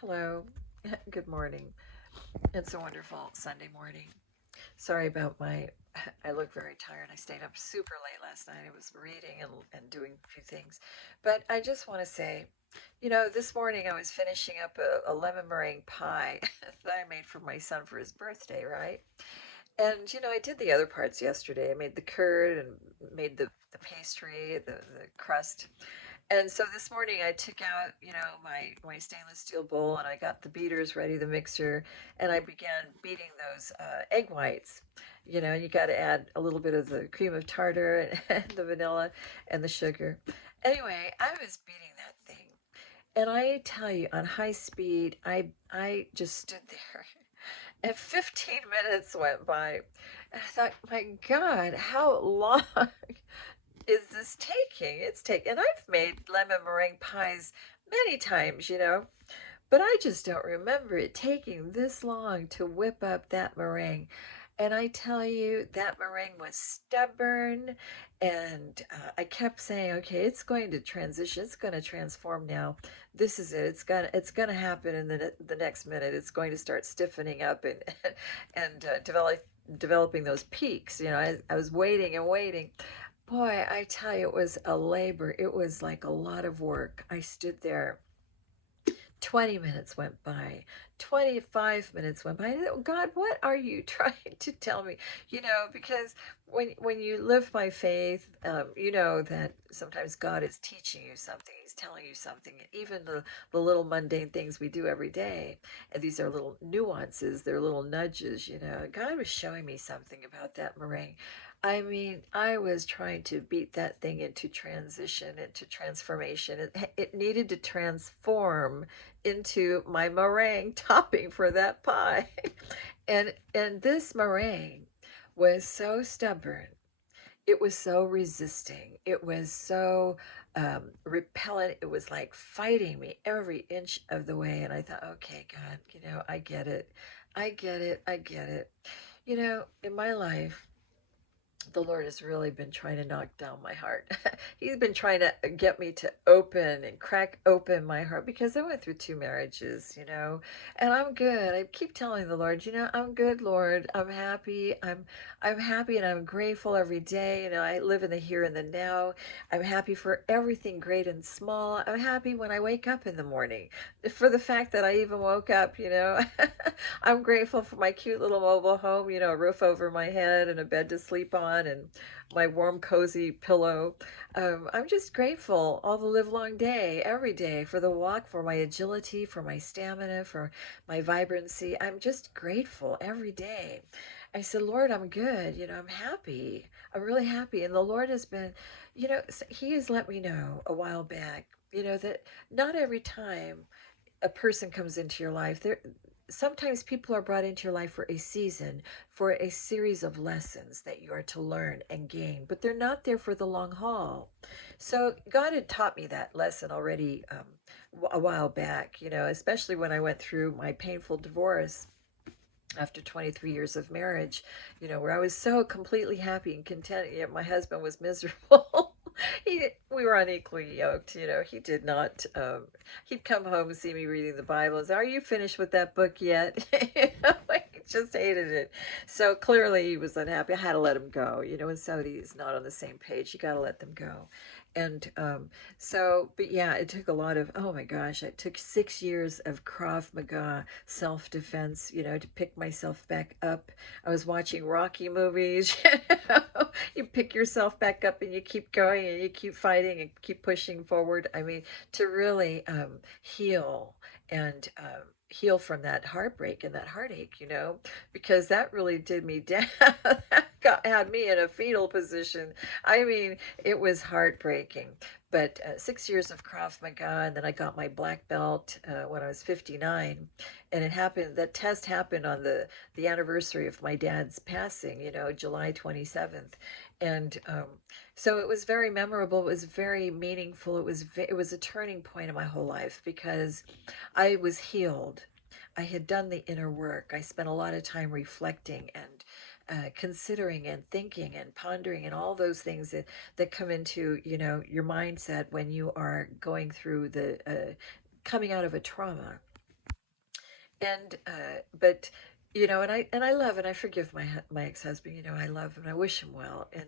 Hello. Good morning. It's a wonderful Sunday morning. Sorry about I look very tired. I stayed up super late last night. I was reading and doing a few things. But I just want to say, this morning I was finishing up a lemon meringue pie that I made for my son for his birthday, right? And, I did the other parts yesterday. I made the curd and made the pastry, the crust. And so this morning I took out, my stainless steel bowl and I got the beaters ready, the mixer, and I began beating those egg whites. You got to add a little bit of the cream of tartar and the vanilla and the sugar. Anyway, I was beating that thing. And I tell you, on high speed, I just stood there. And 15 minutes went by. And I thought, my God, how long is this taking? It's taking, and I've made lemon meringue pies many times, but I just don't remember it taking this long to whip up that meringue. And I tell you, that meringue was stubborn, and I kept saying, "Okay, it's going to transition. It's going to transform now. This is it. It's gonna happen in the next minute. It's going to start stiffening up and and developing those peaks." I was waiting and waiting. Boy, I tell you, it was a labor. It was like a lot of work. I stood there. 20 minutes went by. 25 minutes went by. I thought, God, what are you trying to tell me? Because when you live by faith, you know that sometimes God is teaching you something. He's telling you something. Even the little mundane things we do every day. And these are little nuances. They're little nudges. God was showing me something about that meringue. I mean, I was trying to beat that thing into transition, into transformation. It needed to transform into my meringue topping for that pie. And this meringue was so stubborn. It was so resisting. It was so repellent. It was like fighting me every inch of the way. And I thought, okay, God, I get it. I get it. I get it. In my life, the Lord has really been trying to knock down my heart. He's been trying to get me to open and crack open my heart because I went through two marriages, and I'm good. I keep telling the Lord, I'm good, Lord. I'm happy. I'm happy and I'm grateful every day. I live in the here and the now. I'm happy for everything great and small. I'm happy when I wake up in the morning for the fact that I even woke up. I'm grateful for my cute little mobile home, a roof over my head and a bed to sleep on and my warm, cozy pillow. I'm just grateful all the live long day, every day, for the walk, for my agility, for my stamina, for my vibrancy. I'm just grateful every day. I said, Lord, I'm good. I'm happy. I'm really happy. And the Lord has been, He has let me know a while back, that not every time a person comes into your life, sometimes people are brought into your life for a season, for a series of lessons that you are to learn and gain, but they're not there for the long haul. So God had taught me that lesson already a while back, especially when I went through my painful divorce after 23 years of marriage, where I was so completely happy and content, yet my husband was miserable. We were unequally yoked. He did not, he'd come home and see me reading the Bible and say, "Are you finished with that book yet?" He just hated it. So clearly he was unhappy. I had to let him go, when somebody is not on the same page, you got to let them go. And but yeah, it took a lot of, oh my gosh, it took 6 years of Krav Maga self-defense, to pick myself back up. I was watching Rocky movies. You pick yourself back up and you keep going and you keep fighting and keep pushing forward. I mean, to really heal and heal from that heartbreak and that heartache, because that really did me down. That had me in a fetal position. I mean, it was heartbreaking. But 6 years of Krav Maga, and then I got my black belt when I was 59. And it happened, that test happened on the anniversary of my dad's passing, July 27th. And so it was very memorable. It was very meaningful. It was a turning point in my whole life because I was healed. I had done the inner work. I spent a lot of time reflecting and considering and thinking and pondering and all those things that come into your mindset when you are going through the coming out of a trauma. And but and I love and I forgive my ex-husband. I love him. I wish him well, and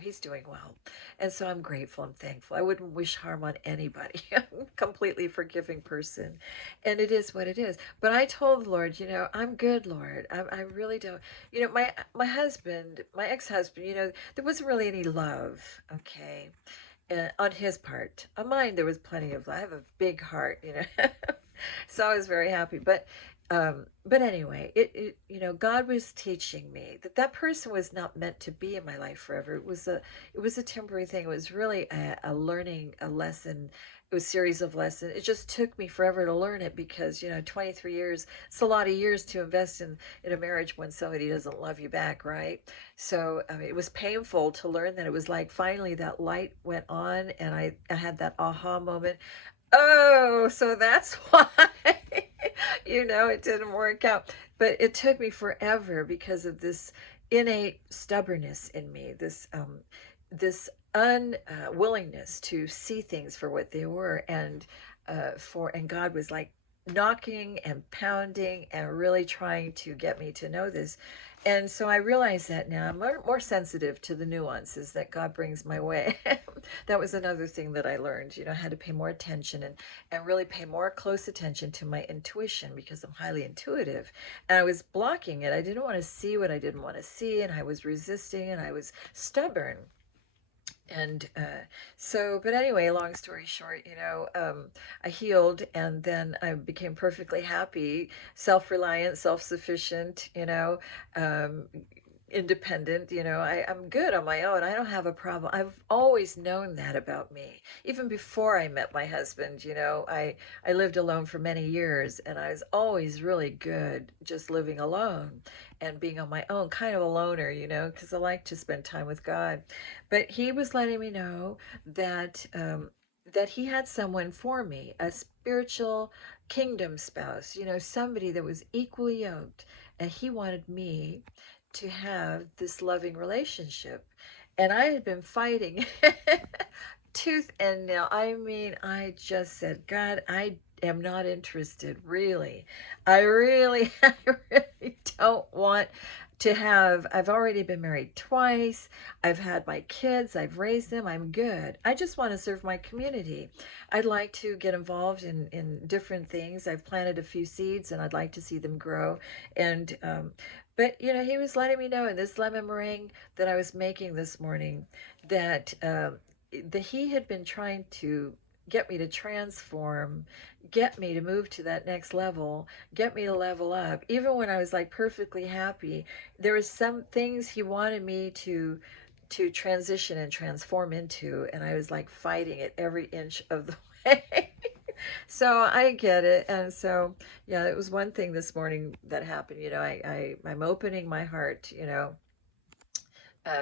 he's doing well, and so I'm grateful and thankful. I wouldn't wish harm on anybody. I'm a completely forgiving person, and it is what it is. But I told the Lord, I'm good, Lord. I really don't. My husband, my ex-husband. There wasn't really any love. Okay, on his part. On mine, there was plenty of. I have a big heart. So I was very happy. But anyway, God was teaching me that that person was not meant to be in my life forever. It was a temporary thing. It was really a learning a lesson. It was a series of lessons. It just took me forever to learn it because 23 years. It's a lot of years to invest in a marriage when somebody doesn't love you back, right? So I mean, it was painful to learn that. It was like finally that light went on, and I had that aha moment. Oh, so that's why, it didn't work out. But it took me forever because of this innate stubbornness in me, this unwillingness to see things for what they were, and God was like knocking and pounding and really trying to get me to know this. And so I realize that now I'm more sensitive to the nuances that God brings my way. That was another thing that I learned. I had to pay more attention and really pay more close attention to my intuition because I'm highly intuitive. And I was blocking it. I didn't want to see what I didn't want to see, and I was resisting, and I was stubborn. And but anyway, long story short, I healed, and then I became perfectly happy, self-reliant, self-sufficient, um, independent. I'm good on my own. I don't have a problem. I've always known that about me. Even before I met my husband, I lived alone for many years, and I was always really good just living alone and being on my own, kind of a loner, because I like to spend time with God. But he was letting me know that he had someone for me, a spiritual kingdom spouse, somebody that was equally yoked, and he wanted me to have this loving relationship. And I had been fighting tooth and nail. I mean, I just said, God, I am not interested, really. I really don't want to have. I've already been married twice. I've had my kids. I've raised them. I'm good. I just want to serve my community. I'd like to get involved in different things. I've planted a few seeds, and I'd like to see them grow. And but he was letting me know in this lemon meringue that I was making this morning that he had been trying to get me to transform, get me to move to that next level, get me to level up. Even when I was like perfectly happy, there was some things he wanted me to transition and transform into, and I was like fighting it every inch of the way. So I get it. And so, yeah, it was one thing this morning that happened. I'm opening my heart,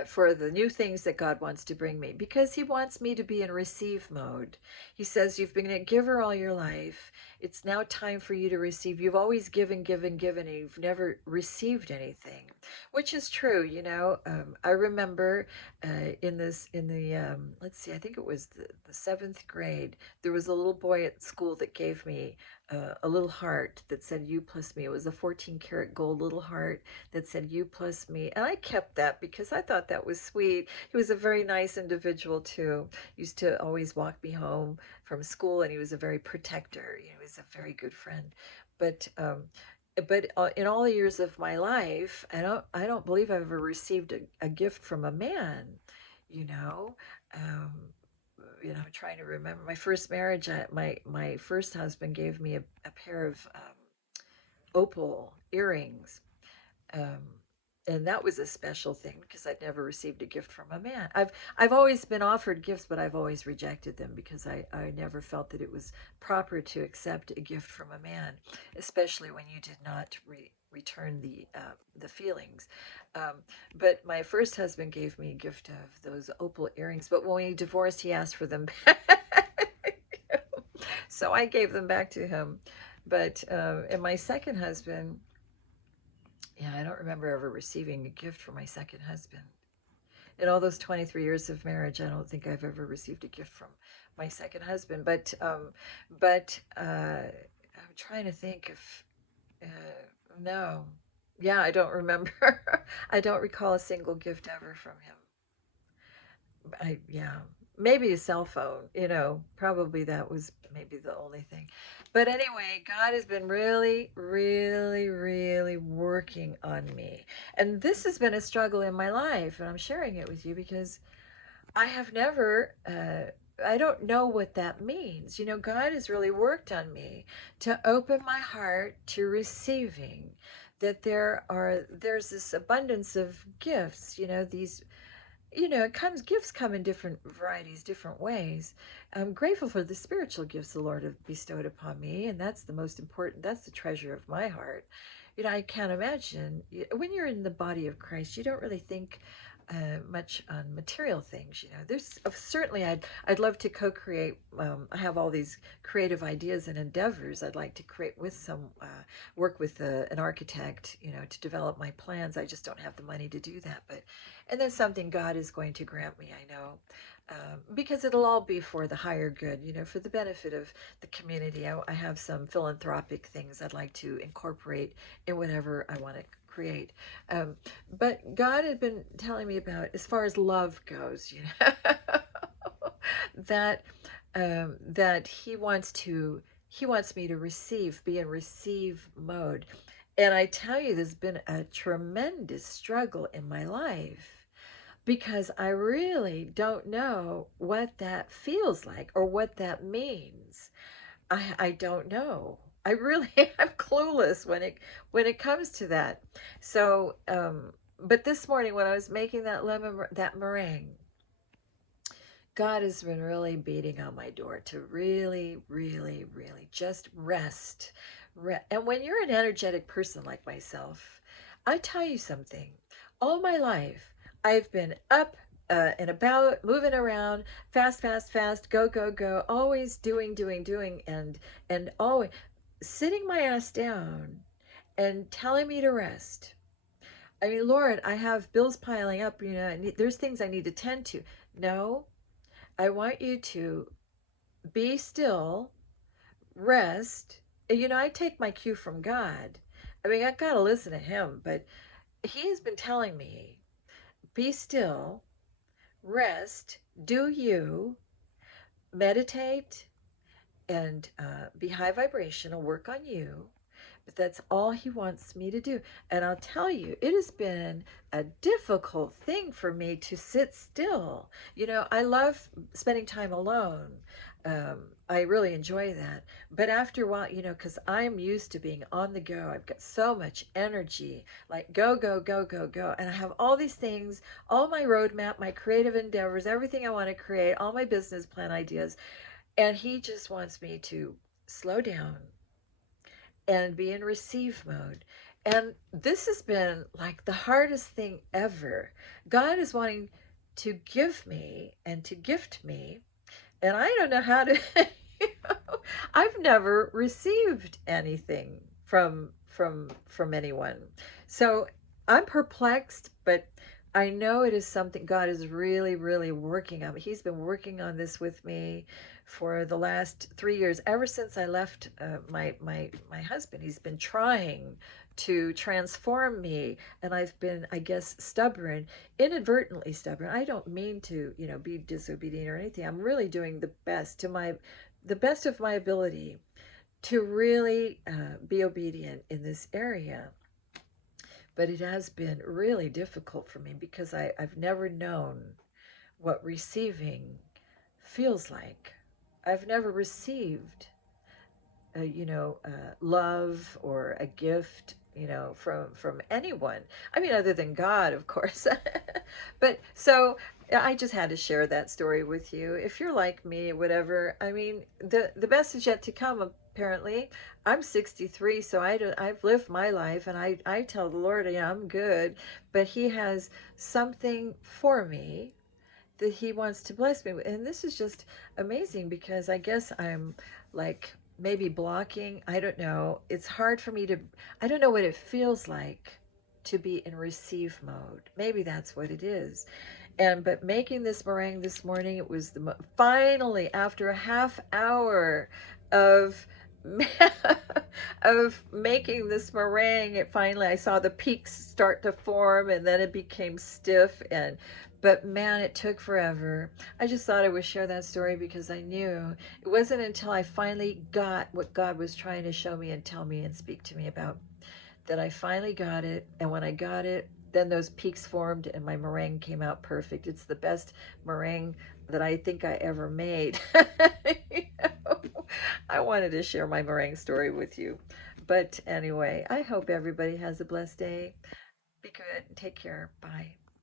for the new things that God wants to bring me because He wants me to be in receive mode. He says, you've been a giver all your life. It's now time for you to receive. You've always given, given, given, and you've never received anything, which is true. I remember let's see, I think it was the seventh grade, there was a little boy at school that gave me a little heart that said you plus me. It was a 14 karat gold little heart that said you plus me, and I kept that because I thought that was sweet. He was a very nice individual too. He used to always walk me home from school, and he was a very protector. He was a very good friend. But in all the years of my life, I don't believe I've ever received a gift from a man. You know, um, I'm trying to remember my first marriage. My first husband gave me a pair of opal earrings, um, and that was a special thing because I'd never received a gift from a man. I've always been offered gifts, but I've always rejected them because I never felt that it was proper to accept a gift from a man, especially when you did not return the feelings. Um, but my first husband gave me a gift of those opal earrings, but when we divorced, he asked for them back. So I gave them back to him. But and my second husband, yeah, I don't remember ever receiving a gift from my second husband. In all those 23 years of marriage, I don't think I've ever received a gift from my second husband. But I'm trying to think if No. Yeah, I don't remember. I don't recall a single gift ever from him. Yeah, maybe a cell phone, probably that was maybe the only thing. But anyway, God has been really, really, really working on me. And this has been a struggle in my life. And I'm sharing it with you because I have never, I don't know what that means. God has really worked on me to open my heart to receiving. That there's this abundance of gifts, these gifts come in different varieties, different ways. I'm grateful for the spiritual gifts the Lord have bestowed upon me, and that's the most important. That's the treasure of my heart. I can't imagine when you're in the body of Christ, you don't really think much on material things. There's certainly I'd love to co-create. I have all these creative ideas and endeavors I'd like to create with some work with an architect, to develop my plans. I just don't have the money to do that, and that's something God is going to grant me, I know, because it'll all be for the higher good, for the benefit of the community. I have some philanthropic things I'd like to incorporate in whatever I want to create. Um, but God had been telling me about, as far as love goes, that that He wants me to receive, be in receive mode. And I tell you, there's been a tremendous struggle in my life because I really don't know what that feels like or what that means. I don't know. I really am clueless when it comes to that. So, but this morning when I was making that meringue, God has been really beating on my door to really, really, really just rest. And when you're an energetic person like myself, I tell you something. All my life, I've been up and about, moving around, fast, fast, fast, go, go, go, always doing, doing, doing, and always sitting my ass down and telling me to rest. I mean, Lord, I have bills piling up. There's things I need to tend to. No, I want you to be still, rest. I take my cue from God. I mean, I got to listen to Him, but He has been telling me, be still, rest, do you, meditate, and be high vibrational, work on you. But that's all He wants me to do. And I'll tell you, it has been a difficult thing for me to sit still. I love spending time alone. I really enjoy that. But after a while, because I'm used to being on the go, I've got so much energy, like go, go, go, go, go. And I have all these things, all my roadmap, my creative endeavors, everything I want to create, all my business plan ideas. And He just wants me to slow down and be in receive mode. And this has been like the hardest thing ever. God is wanting to give me and to gift me, and I don't know how to. I've never received anything from anyone. So I'm perplexed, but I know it is something God is really, really working on. He's been working on this with me for the last 3 years, ever since I left my husband. He's been trying to transform me, and I've been, I guess, stubborn, inadvertently stubborn. I don't mean to, be disobedient or anything. I'm really doing the best of my ability to really be obedient in this area. But it has been really difficult for me because I've never known what receiving feels like. I've never received love or a gift, from anyone. I mean, other than God, of course. But so I just had to share that story with you. If you're like me, whatever, I mean, the best is yet to come. Apparently, I'm 63, so I've lived my life, and I tell the Lord, I'm good, but He has something for me that He wants to bless me with. And this is just amazing because I guess I'm like maybe blocking. I don't know. It's hard for me to, I don't know what it feels like to be in receive mode. Maybe that's what it is. But making this meringue this morning, it was finally, after a half hour of of making this meringue. It finally, I saw the peaks start to form, and then it became stiff. But man, it took forever. I just thought I would share that story because I knew it wasn't until I finally got what God was trying to show me and tell me and speak to me about that I finally got it. And when I got it, then those peaks formed and my meringue came out perfect. It's the best meringue that I think I ever made. You know? I wanted to share my meringue story with you. But anyway, I hope everybody has a blessed day. Be good. Take care. Bye.